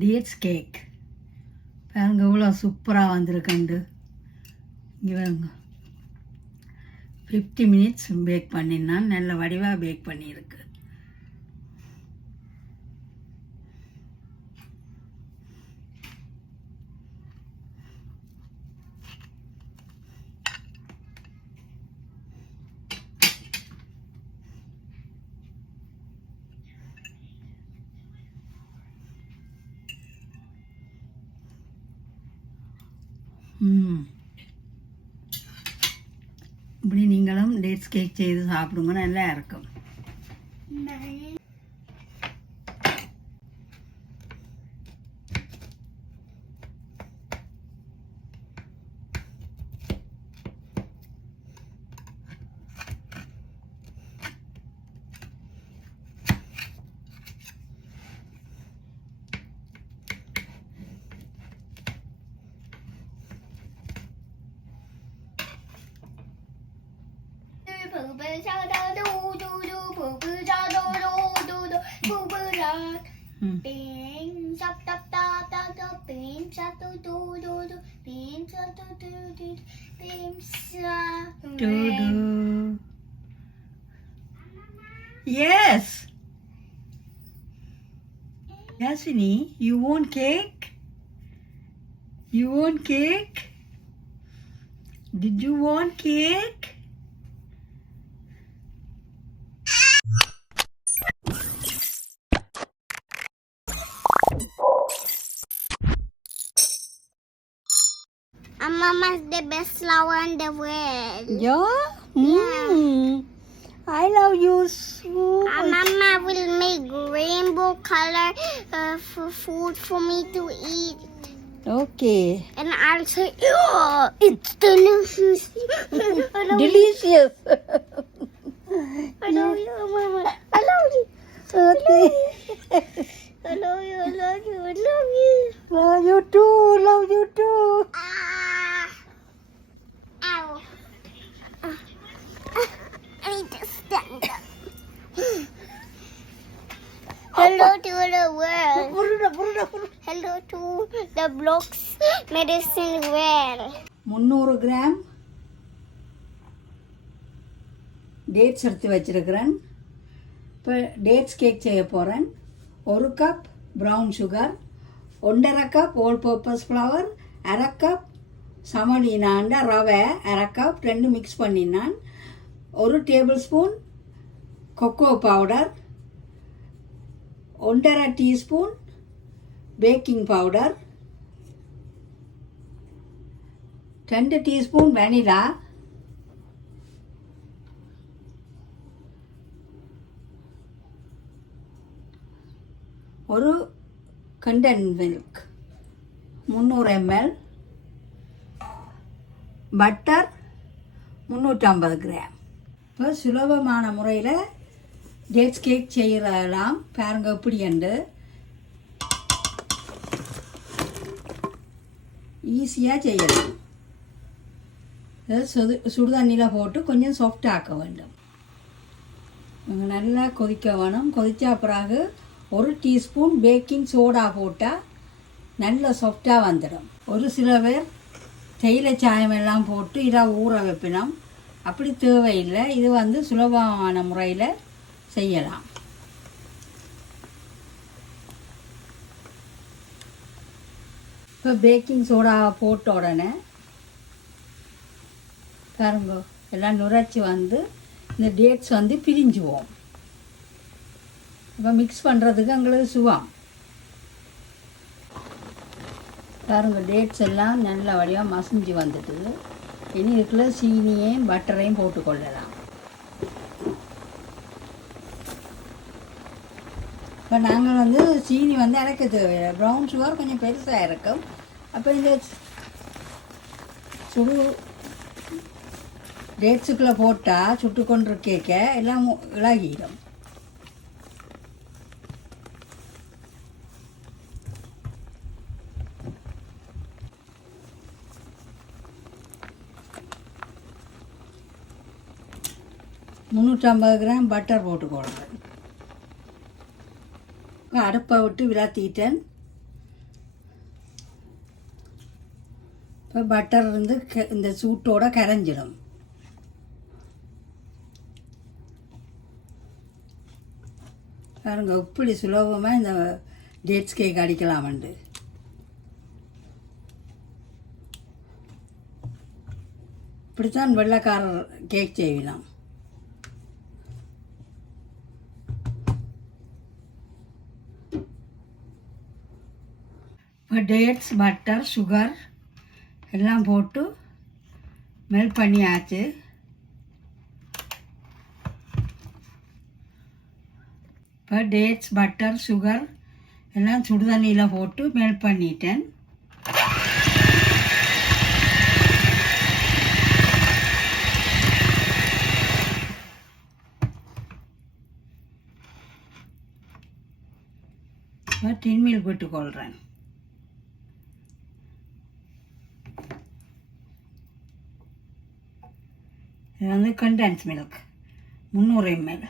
Dates cake பாருங்க இவ்வளோ சூப்பராக வந்திருக்கண்டு இங்கே பாருங்க. ஃபிஃப்டி மினிட்ஸ் பேக் பண்ணினான் நல்ல வடிவாக பேக் பண்ணியிருக்கு. இப்படி நீங்களும் டேட்ஸ் கேக் செய்து சாப்பிடுங்க நல்லா இருக்கும். Hmm. ம் Dodo. Yes. Yasini, you want cake? You want cake? Did you want cake? Mama's the best flower in the world. Yeah? Mm. I love you so And much. Mama will make rainbow color uh, for food for me to eat. Okay. And I'll say, oh, it's delicious. I love you. Delicious. I love you, Mama. I love you. okay. The world. Hello to the blocks medicine world. முந்நூறு gram dates எடுத்து வச்சிருக்கிறேன் இப்போ dates cake செய்ய போகிறேன் ஒரு cup brown sugar ஒன்றரை cup all purpose flour அரை cup சமலினாண்ட ரவை அரை கப் ரெண்டு மிக்ஸ் பண்ணினான் ஒரு டேபிள் ஸ்பூன் கொக்கோ பவுடர் ஒன்றரை டீஸ்பூன் பேக்கிங் பவுடர் ரெண்டு டீஸ்பூன் வெனிலா ஒரு கண்டன் மில்க் முந்நூறு எம்எல் பட்டர் முந்நூற்றம்பது கிராம். இப்போ சுலபமான முறையில் டேட்ஸ் கேக் செய்யலாம் பாருங்க எப்படி என்று. ஈஸியாக செய்யலாம். சுடு சுடு தண்ணியில் போட்டு கொஞ்சம் சாஃப்ட் ஆக்க வேண்டும். நல்லா கொதிக்க வேணும். கொதித்த பிறகு ஒரு டீஸ்பூன் பேக்கிங் சோடா போட்டால் நல்ல சாஃப்டாக வந்துடும். ஒரு சில பேர் தேயிலை சாயம் எல்லாம் போட்டு இதாக ஊற வைப்பினோம். அப்படி தேவையில்லை. இது வந்து சுலபமான முறையில் செய்யலாம். இப்போ பேக்கிங் சோடாவை போட்ட உடனே கரும்பு எல்லாம் நுரைச்சி வந்து இந்த டேட்ஸ் வந்து பிரிஞ்சுவோம். இப்போ மிக்ஸ் பண்ணுறதுக்கு எங்களுக்கு சுவம் பாருங்க டேட்ஸ் எல்லாம் நல்ல வடிவாக மசிஞ்சு வந்துட்டு இனி இதுக்குள்ள சீனியையும் பட்டரையும் போட்டுக்கொள்ளலாம் இப்போ நாங்கள் வந்து சீனி வந்து இறக்க தேவையில்லை. ப்ரௌன் சுகர் கொஞ்சம் பெருசாக இருக்கும். அப்போ இந்த சுடு டேட்ஸுக்குள்ளே போட்டால் சுட்டு கொண்டு கேட்க எல்லாம் இழகிடும் முந்நூற்றம்பது கிராம் பட்டர் போட்டுக்கொள்கிறேன் அடுப்பை விட்டு விளாத்திக்கிட்டேன் இப்போ பட்டர் இருந்து க இந்த சூட்டோட கரைஞ்சிடும். பாருங்க இப்படி சுலபமாக இந்த டேட்ஸ் கேக் அடிக்கலாம் வந்து. இப்படித்தான் வெள்ளக்காரர் கேக் செய்யலாம். இப்போ டேட்ஸ் பட்டர் சுகர் எல்லாம் போட்டு மெல்ட் பண்ணியாச்சு. இப்போ டேட்ஸ் பட்டர் சுகர் எல்லாம் சுடுதண்ணியில் போட்டு மெல்ட் பண்ணிட்டேன். இப்போ டின்மில் போட்டுக்கொள்கிறேன் இது வந்து கண்டென்ஸ் மில்க் முந்நூறு எம்எல்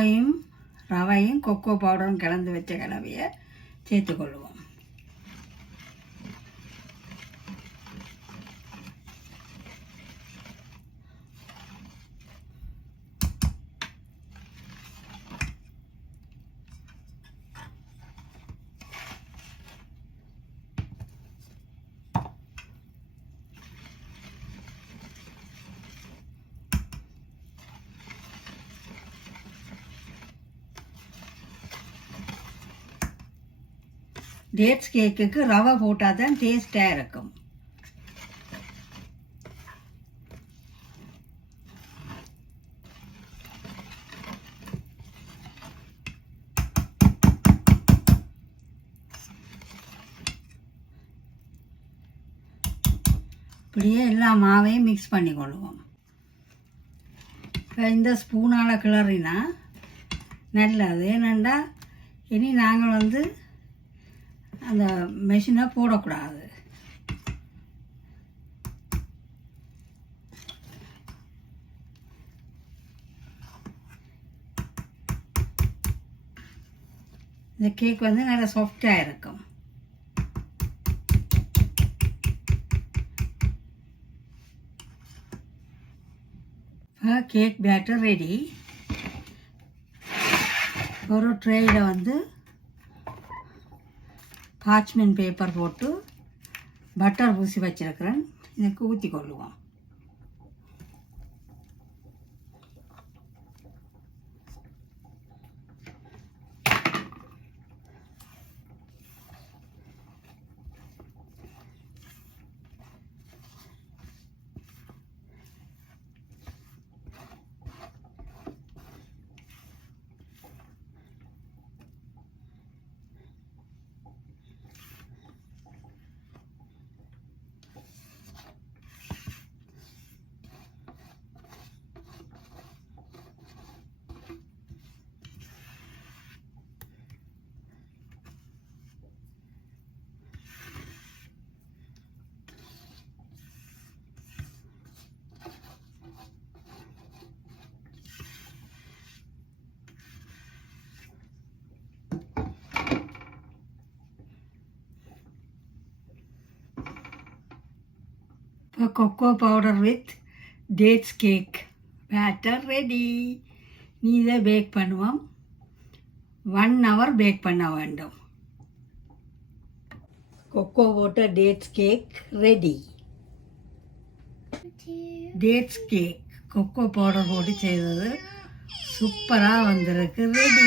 மாவையும் ரவையும் கொக்கோ பவுடரும் கலந்து வச்ச கலவையை சேர்த்துக்கொள்வோம். டேட்ஸ் கேக்குக்கு ரவை போட்டால் தான் டேஸ்டாக இருக்கும். இப்படியே எல்லா மாவையும் மிக்ஸ் பண்ணி கொள்வோம். இப்போ இந்த ஸ்பூனால் கிளறினா நல்லது. ஏனெண்டா இனி நாங்கள் வந்து அந்த மெஷினை போடக்கூடாது. இந்த கேக் வந்து நல்லா சாஃப்டாக இருக்கும். கேக் பேட்டர் ரெடி ஒரு ட்ரேயில் வந்து பாச்மெண்ட் பேப்பர் போட்டு பட்டர் பூசி வச்சுருக்கிறேன். இதுக்கு ஊற்றி கொள்ளுவோம் cocoa powder with dates cake batter ready நீ இதை பேக் பண்ணுவோம். ஒன் ஹவர் பேக் பண்ண வேண்டும். கொக்கோ போட்ட dates cake ready dates cake cocoa powder போட்டு செய்தது சூப்பராக வந்திருக்கு. ரெடி